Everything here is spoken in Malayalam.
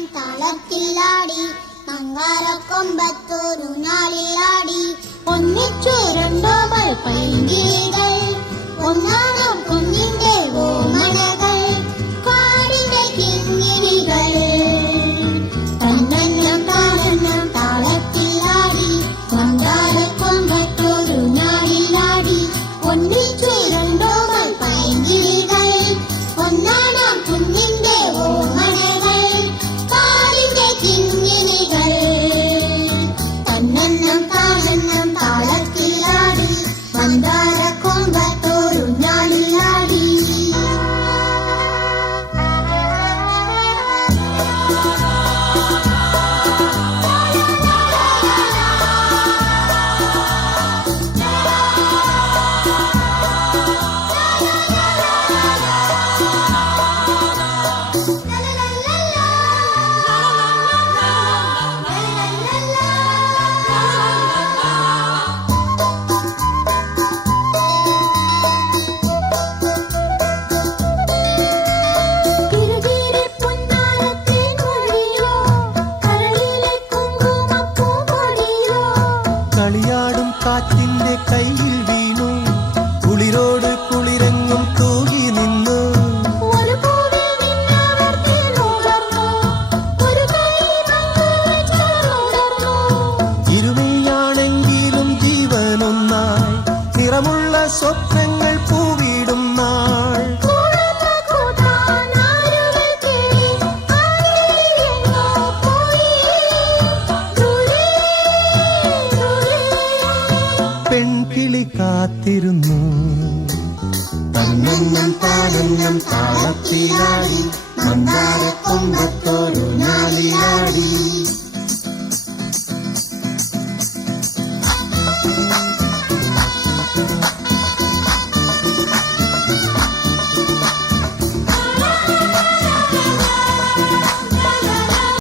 താനന്നം താളത്തിലാടി മങ്കാരക്കൊമ്പത്തൊരു നാളിലാടി ഒന്നിച്ചു രണ്ടോ പൈങ്കിളികൾ ഒന്നാം കുഞ്ഞിന്റെ ഓമനകൾ കാടിന്റെ കിങ്ങിണികൾ തന്നന്നം താനന്നം താളത്തിലാടി മങ്കാരക്കൊമ്പത്തൊരു നാളിലാടി ഒന്നിച്ചു രണ്ടോ പൈങ്കിളികൾ ഒന്നാം കുഞ്ഞിന്റെ ഓമനകൾ കാടിന്റെ കിങ്ങിണികൾ തന്നന്നം താനന്നം താളത്തിലാടി മന്ദാരക്കൊമ്പത്തൊരു നാളിലാടി കളിയാടും കാറ്റിന്റെ കയ്യിൽ വീണു കുളിരോട് കുളിരങ്ങും തൂകി നിന്നു ഇരുമയാണെങ്കിലും ജീവനൊന്നായി നിറമുള്ള സ്വപ്നങ്ങൾ പൂവിടും നാൾ പെൺകിളി കാത്തിരുന്നു തന്നന്നം താനന്നം താളത്തിലാടി മന്ദാരക്കൊമ്പത്തൊരു നാളിലാടി